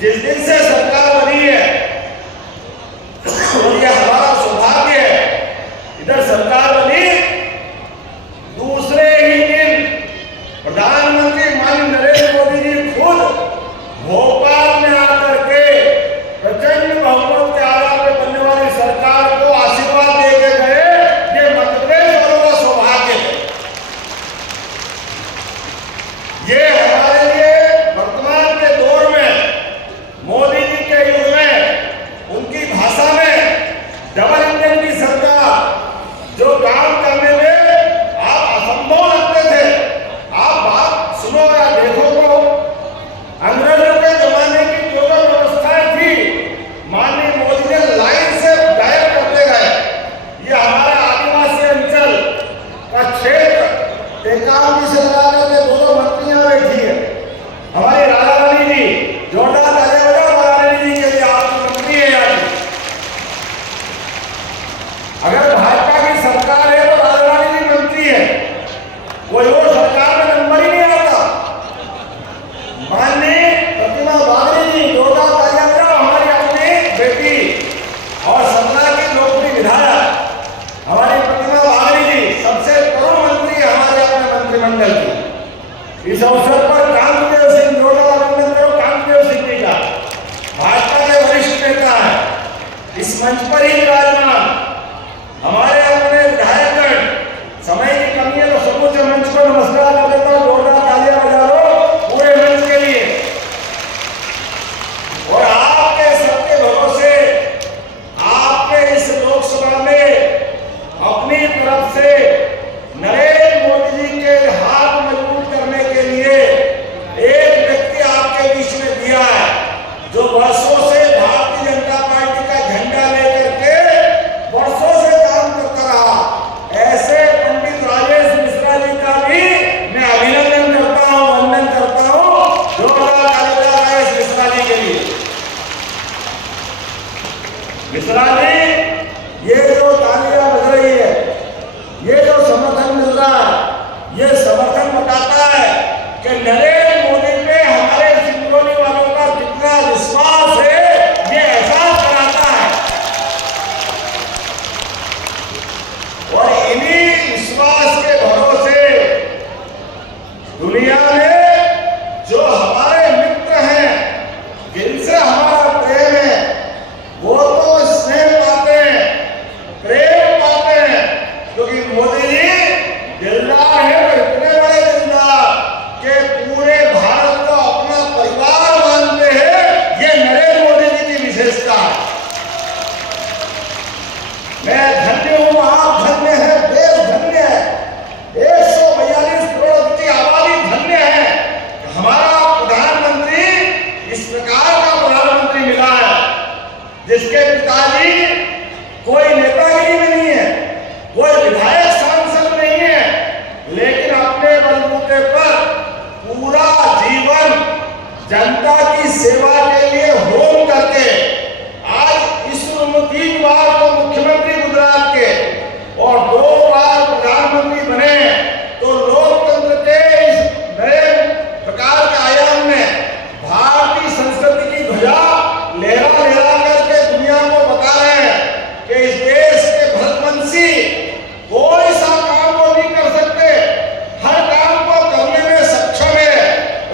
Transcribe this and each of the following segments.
जिस दिन से सरकार बनी है और यह हमारा सौभाग्य है, इधर सरकार बनी, दूसरे ही दिन प्रधानमंत्री माननीय नरेंद्र मोदी जी खुद भोपाल में आकर के प्रचंड बहुमत के आधार पर बनने वाली सरकार को आशीर्वाद दे के गए। ये मध्य प्रदेश वालों का सौभाग्य है। ये हमारे लिए वर्तमान के दौर में, मोदी जी के युग में, उनकी भाषा में डबल इंजन की सरकार जो काम करने में आप असंभव लगते थे। आप बात सुनो या देखो तो अंग्रेजों के जमाने की जो व्यवस्थाएं थी, माननीय मोदी ने लाइन से दायर करते गए। ये हमारे आदिवासी अंचल का क्षेत्र टेकाम जी से लगाने के दोनों मंत्रियां बैठी है। हमारी राजा रानी जी, जोरदार तालियां बजाओ रानी जी के लिए, आपकी मंत्री है आज। अगर भाजपा की सरकार है तो राजा रानी जी मंत्री है, कोई और सरकार में नंबर ही नहीं आता। माननीय प्रतिमा बागरी जी, जोरदार तालियां बजाओ, हमारी अपनी बेटी और सतना की लोकप्रिय विधायक हमारी प्रतिमा बागरी जी सबसे तरुण मंत्री हमारे अपने मंत्रिमंडल की। इस अवसर पर कांतिदेव सिंह, जोरदार अभिनंदन करो कांतिदेव सिंह जी का, भाजपा के वरिष्ठ नेता है, इस मंच पर ही विराजमान। हमारे अपने विधायकगण, समय की कमी है तो समूचे मंच को नमस्कार कर देता हूं, जोरदार तालियां बजा लो पूरे मंच के लिए। और आपके सबके भरोसे आपके इस लोकसभा में अपनी तरफ से नरेंद्र मोदी जी के हाथ मजबूत करने के लिए एक व्यक्ति आपके बीच में दिया है, जो वर्षों से भारतीय जनता पार्टी का झंडा लेकर के वर्षों से काम करता रहा। ऐसे पंडित राजेश मिश्रा जी का भी मैं अभिनंदन करता हूं, वंदन करता हूं। जोरदार तालियां राजेश मिश्रा जी के लिए। मिश्रा जी, ये जो तालियां बज रही है, ये जो समर्थन मिल रहा है, ये समर्थन बताता है कि नरेंद्र मोदी पे हमारे सिंगरौली वालों का कितना विश्वास है, ये एहसास कराता है। और इन्हीं विश्वास के भरोसे दुनिया में जो हमारे मित्र हैं, जिनसे हमारा प्रेम है, वो तो स्नेह पाते हैं, प्रेम पाते हैं, क्योंकि मोदी जी दिलदार है, तो इतने बड़े दिलदार के पूरे भारत को अपना परिवार मानते हैं। ये नरेंद्र मोदी जी की विशेषता है। मैं धन्य हूं, आप धन्य है, देश धन्य है, 142 करोड़ की आबादी धन्य है। हमारा प्रधानमंत्री इस प्रकार का प्रधानमंत्री मिला है, जिसके पिताजी कोई नेतागिरी में नहीं है, कोई विधायक सांसद नहीं है, लेकिन अपने बलबूते पर पूरा जीवन जनता की सेवा के लिए होम करके आज इस 3 बार तो मुख्यमंत्री गुजरात के और 2 बार प्रधानमंत्री बने। तो लोकतंत्र के इस नए प्रकार के आयाम में भारतीय संस्कृति की ध्वजा लहरा लहरा करके दुनिया को बता रहे हैं कि इस देश के भरतवंशी कोई सा काम वो नहीं कर सकते, हर काम को करने में सक्षम है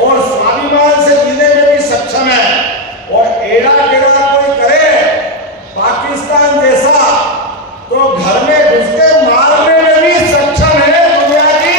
और स्वाभिमान से जीने में भी सक्षम है। और एड़ा टेढ़ा कोई करे पाकिस्तान जैसा, तो घर में घुस के मारने में भी सक्षम है। दुनिया की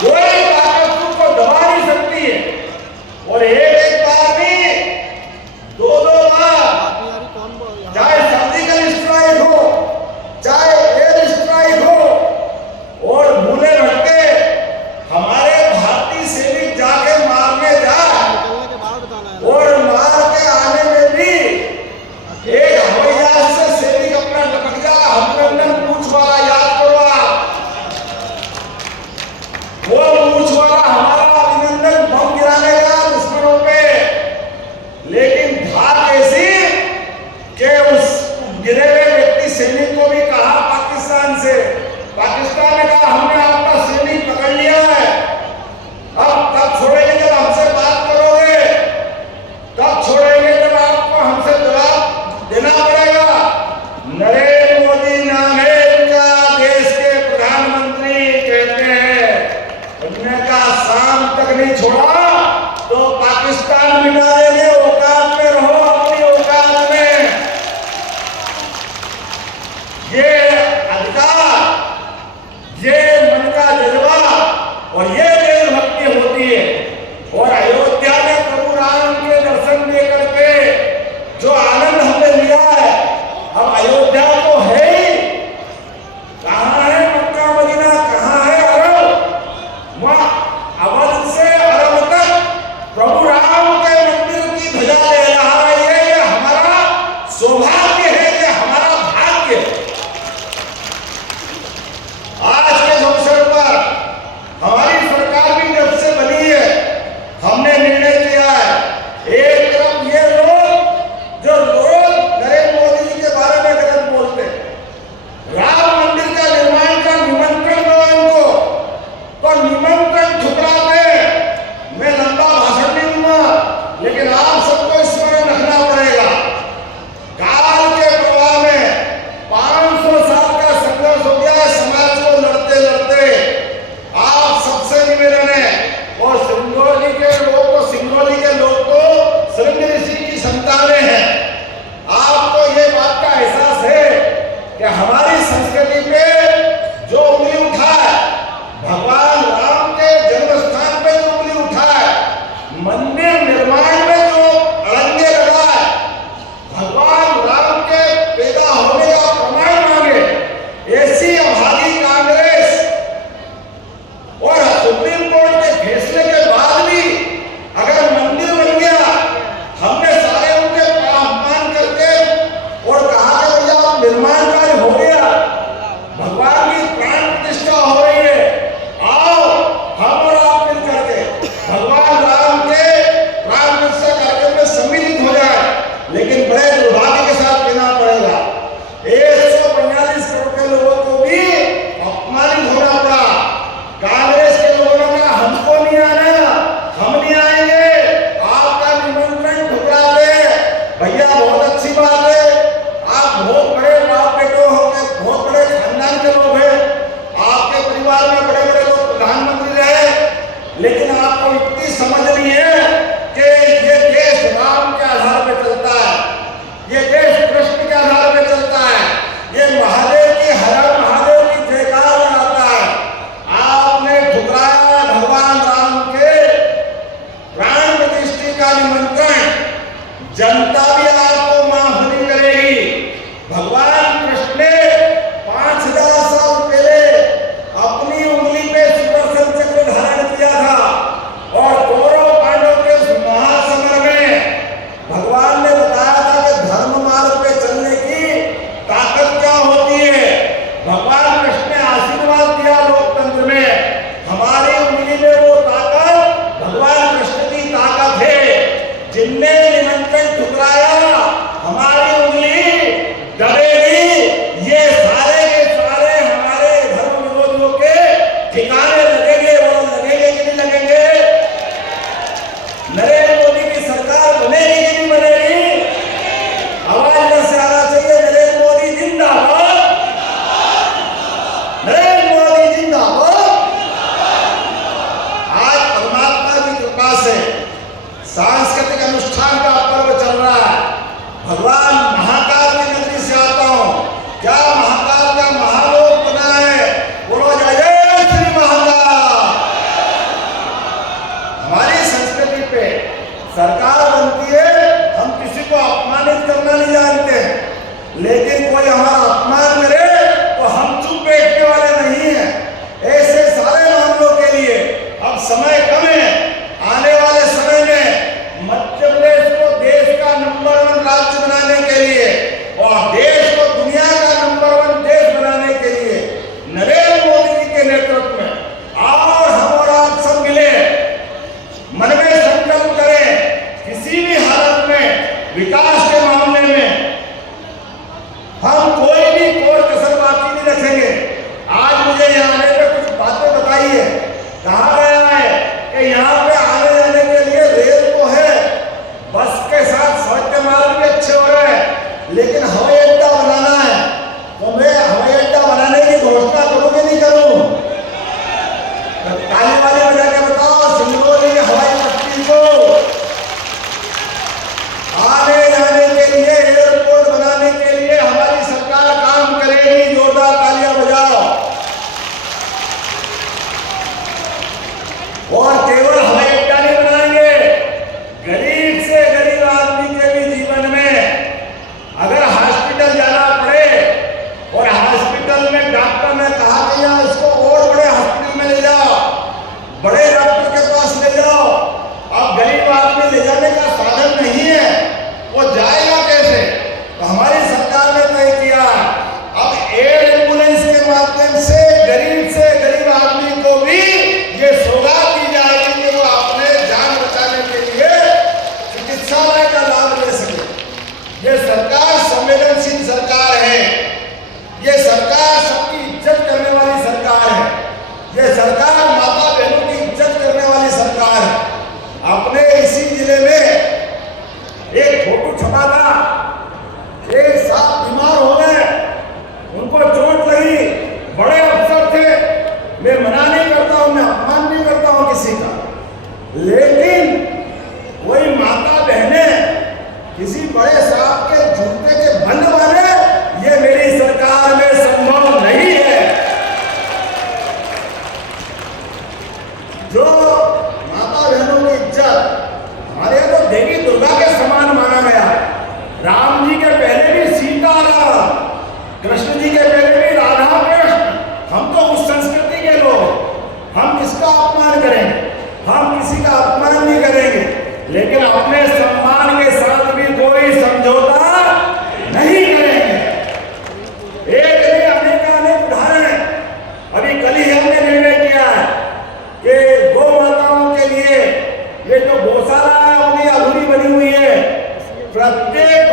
कोई ताकत उसको दबा नहीं सकती है। और एक बार भी, 2 बार, चाहे सर्जिकल स्ट्राइक हो, चाहे एयर स्ट्राइक हो, और भूले भटके हमारे भारतीय सैनिक जाके मारने जाए और लेकिन बड़े दुर्भाग्य के साथ कहना पड़ेगा 145 करोड़ के लोगों को भी अपमानित होना पड़ा। कांग्रेस के लोगों ने कहा हमको नहीं आना, हम नहीं आएंगे, आपका निमंत्रण ठुकरा दे। भैया बहुत अच्छी बात है, आप बहुत बड़े बाप बेटो हो, बहुत बड़े खानदान के लोग हैं, आपके परिवार में बड़े बड़े लोग प्रधानमंत्री रहे, लेकिन आपको इतनी समझ नहीं है कि ये देश राम के आधार पर चलता है, ये देश कृष्ण के आधार पर चलता है, ये महादेव की हर हर महादेव की जयकार लगाता है। आपने ठुकराया भगवान राम के प्राण प्रतिष्ठा का निमंत्रण, जनता भी आपको माफ नहीं करेगी। भगवान कृष्ण ने 5000 साल पहले अपनी उंगली पे सुदर्शन चक्र धारण किया था और कौरव पांडव के महासमर में भगवान ने बताया था कि धर्म मार्ग पे चलने की ताकत क्या होती है। भगवान कृष्ण ने आशीर्वाद दिया लोकतंत्र में, हमारी उंगली में वो ताकत भगवान कृष्ण की ताकत है। जिनने निमंत्रण ठुकराया हमारी उंगली दबेगी, ये सारे के सारे हमारे धर्म विरोधियों के ठिकाने लगेंगे। वो लगेंगे कि नहीं लगेंगे? नरेंद्र मोदी की सरकार बनेगी कि नहीं बनेगी? आवाज में से आना चाहिए नरेंद्र मोदी जिंदाबाद, नरेंद्र मोदी जिंदाबाद। आज परमात्मा की कृपा से सांस्कृतिक अनुष्ठान का पर्व चल रहा है। भगवान महाकाल की नगरी से आता हूं, क्या महाकाल का महालोक बना है? बोलो जय जय श्री महाकाल। हमारी संस्कृति पे सरकार बनती है, हम किसी को अपमानित करना नहीं जानते, लेकिन कोई हमारा अपमान करे तो हम चुप बैठने वाले नहीं हैं। ऐसे सारे मामलों के लिए अब समय कम है। आने वाले समय में मध्य प्रदेश को देश का नंबर 1 राज्य बनाने के लिए और देश को दुनिया का नंबर 1 देश बनाने के लिए नरेंद्र मोदी जी के नेतृत्व में और हम और आप सब मिले मन में संकल्प करें, किसी भी हालत में विकास के मामले में हम कोई भी कोई कसर बाकी नहीं रखेंगे। आज मुझे यहाँ आने पे कुछ बातें बताई है, कहा गया है कि यहाँ पे आने जाने के लिए रेल तो है, बस के साथ सड़क मार्ग भी अच्छे हो रहे हैं, लेकिन हवाई अड्डा बनाना है। तो मैं हवाई अड्डा बनाने की घोषणा करूँ कि नहीं करूँ? ताली वाली बजा के बताओ सिंगरौली हवाई पट्टी को आने जाने के लिए, एयरपोर्ट बनाने के लिए हमारी सरकार काम करेगी। जोरदार तालियां बजाओ। और केवल हवाई अड्डा नहीं बनाएंगे, गरीब से गरीब आदमी के भी जीवन में अगर हॉस्पिटल जाना पड़े और हॉस्पिटल में डॉक्टर ने कहा कि यार इसको और बड़े हॉस्पिटल में ले जाओ, बड़े डॉक्टर के पास ले जाओ, अब गरीब आदमी ले जाने का साधन नहीं है, वो जाएगा कैसे? तो हमारी सरकार ने तय किया अब एयर एम्बुलेंस के माध्यम से गरीब आदमी को भी ये सौगात दी जाएगी कि वो अपने जान बचाने के लिए चिकित्सालय का लाभ ले सके। ये सरकार संवेदनशील सरकार है, ये सरकार सबकी इज्जत करने वाली सरकार है, ये सरकार माता बहनों की इज्जत करने वाली सरकार है। अपने इसी जिले में एक फोटो छपा था, एक साहब बीमार हो गए, उनको चोट लगी, बड़े अफसर थे, मैं मना नहीं करता हूं, मैं अपमान नहीं करता हूं किसी का, लेकिन कोई माता बहने किसी बड़े साहब के जूते के बंद मारे, ये मेरी सरकार में संभव नहीं है। जो माता बहनों की इज्जत हमारे यहाँ तो देवी दुर्गा के समान माना गया है। राम जी के पहले भी सीता राम, कृष्ण जी के पहले भी राधा कृष्ण। हम तो उस संस्कृति के लोग, हम किसका अपमान करेंगे? हम किसी का अपमान नहीं करेंगे, लेकिन अपने सम्मान के साथ भी कोई समझौता नहीं करेंगे। एक नहीं अनेक उदाहरण, अभी कल ही हमने निर्णय किया है कि गौ माताओं के लिए ये जो गौशाला अपनी अधूरी बनी हुई है, प्रत्येक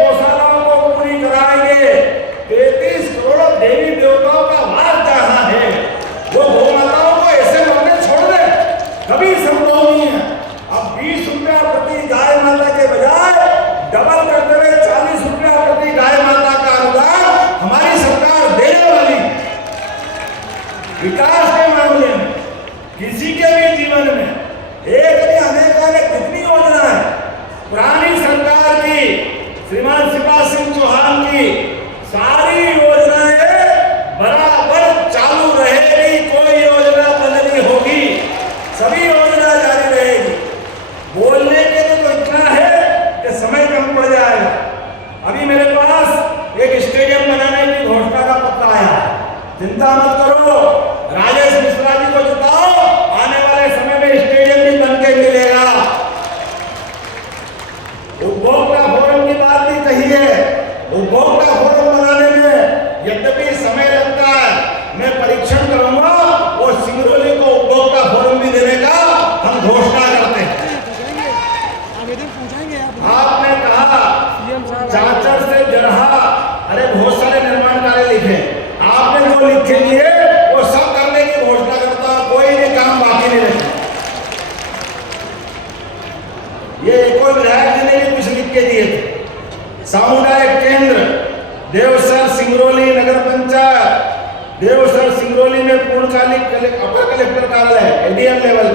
की, श्रीमान शिवराज सिंह चौहान की सारी योजनाएं बराबर चालू रहेगी, कोई योजना बदली होगी, सभी योजना जारी रहेगी। बोलने के लिए तो इतना है कि समय कम पड़ जाएगा। अभी मेरे पास एक स्टेडियम बनाने की घोषणा का पत्र आया है, चिंता मत करो, राजेश मिश्रा जी को जिताओ, आने वाले समय में स्टेडियम भी बन के मिलेगा। उपभोक्ता फोरम की बात भी कही है, उपभोक्ता फोरम बनाने में यद्यपि समय लगता है, मैं परीक्षण करूंगा और सिंगरौली को उपभोक्ता फोरम भी देने का हम घोषणा करते हैं। आपने कहा चाचर से जरहा, अरे बहुत सारे निर्माण कार्य लिखे, आपने जो लिखे लिए वो सब करने की घोषणा करता हूं, कोई भी काम बाकी नहीं रहे। ये एक और विधायक जी ने भी कुछ लिख के दिए थे। सामुदायिक केंद्र देवसर सिंगरौली नगर पंचायत, देवसर सिंगरौली में पूर्णकालिक अपर कलेक्टर कार्यालय एडीएम लेवल